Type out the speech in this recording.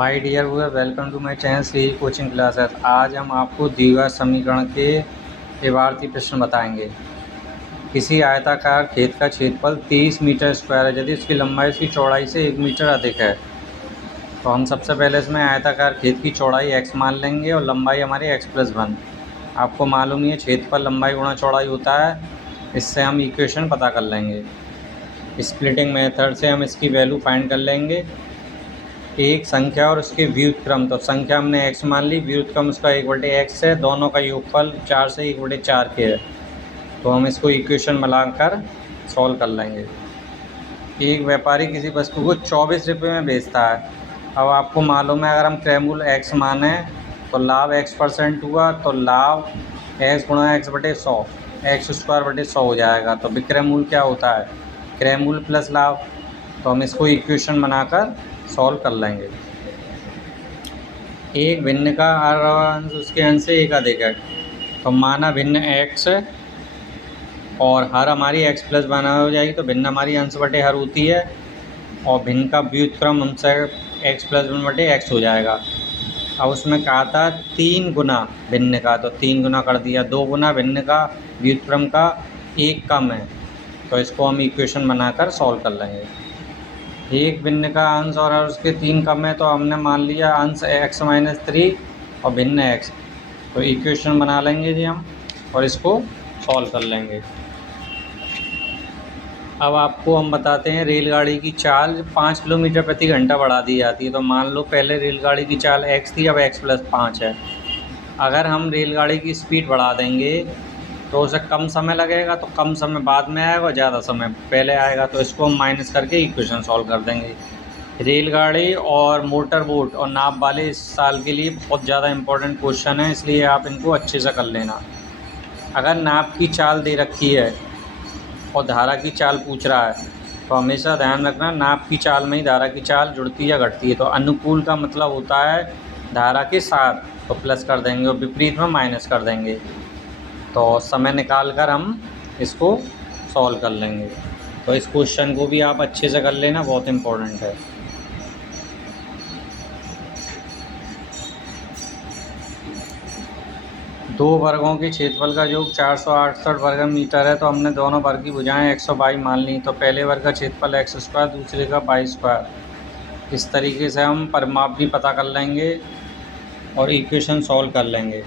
My dear viewer, welcome to my channel Shri coaching classes. आज हम आपको द्विघात समीकरण के इबारती प्रश्न बताएंगे। किसी आयताकार खेत का क्षेत्रफल 30 मीटर स्क्वायर है यदि उसकी लंबाई उसकी चौड़ाई से 1 मीटर अधिक है। तो हम सबसे पहले इसमें आयताकार खेत की चौड़ाई x मान लेंगे और लंबाई हमारी x+1। आपको मालूम ही है क्षेत्रफल लंबाई गुणा चौड़ाई होता है, इससे हम इक्वेशन पता कर लेंगे। स्प्लिटिंग मेथड से हम इसकी वैल्यू फाइंड कर लेंगे। एक संख्या और उसके व्युत्क्रम, तो संख्या हमने x मान ली, व्युत्क्रम उसका 1/x है, दोनों का योगफल 4 से 1/4 के है। तो हम इसको इक्वेशन मिलाकर सॉल्व कर लेंगे। एक व्यापारी किसी वस्तु को 24 रुपये में बेचता है। अब आपको मालूम है अगर हम क्रयमूल्य x माने तो लाभ x% हुआ, तो लाभ x गुणा x/100 x²/100 हो जाएगा। तो विक्रय मूल्य क्या होता है? क्रय मूल्य प्लस लाभ। तो हम इसको इक्वेशन बनाकर सॉल्व कर लेंगे। एक भिन्न का हर अंश उसके अंश से एक अधिक है, तो माना भिन्न x और हर हमारी x+1 हो जाएगी, तो भिन्न हमारी अंश बटे हर होती है और भिन्न का व्युत्क्रम हमसे x+1/x हो जाएगा। अब उसमें कहा था 3 गुना भिन्न का, तो 3 गुना कर दिया। 2 गुना भिन्न का व्युत्क्रम का 1 कम है, तो इसको हम इक्वेशन बनाकर सॉल्व कर लेंगे। एक भिन्न का अंश और उसके 3 कम है, तो हमने मान लिया अंश x-3 और भिन्न x। तो इक्वेशन बना लेंगे जी हम और इसको सॉल्व कर लेंगे। अब आपको हम बताते हैं रेलगाड़ी की चाल 5 किलोमीटर प्रति घंटा बढ़ा दी जाती है। तो मान लो पहले रेलगाड़ी की चाल x थी, अब x+5 है। अगर हम रेलगाड़ी की स्पीड बढ़ा देंगे तो उसे कम समय लगेगा, तो कम समय बाद में आएगा और ज़्यादा समय पहले आएगा। तो इसको हम माइनस करके इक्वेशन सॉल्व कर देंगे। रेलगाड़ी और मोटर बोट और नाव वाले इस साल के लिए बहुत ज़्यादा इम्पोर्टेंट क्वेश्चन है, इसलिए आप इनको अच्छे से कर लेना। अगर नाव की चाल दे रखी है और धारा की चाल पूछ रहा है, तो हमेशा ध्यान रखना नाव की चाल में ही धारा की चाल जुड़ती है या घटती है। तो अनुकूल का मतलब होता है धारा के साथ, तो प्लस कर देंगे और विपरीत में माइनस कर देंगे। तो समय निकाल कर हम इसको सॉल्व कर लेंगे। तो इस क्वेश्चन को भी आप अच्छे से कर लेना, बहुत इम्पोर्टेंट है। दो वर्गों के क्षेत्रफल का योग 468 वर्ग मीटर है। तो हमने दोनों वर्ग की भुजाएं 122 मान ली। तो पहले वर्ग का क्षेत्रफल x², दूसरे का y²। इस तरीके से हम परिमाप भी पता कर लेंगे और इक्वेशन सॉल्व कर लेंगे।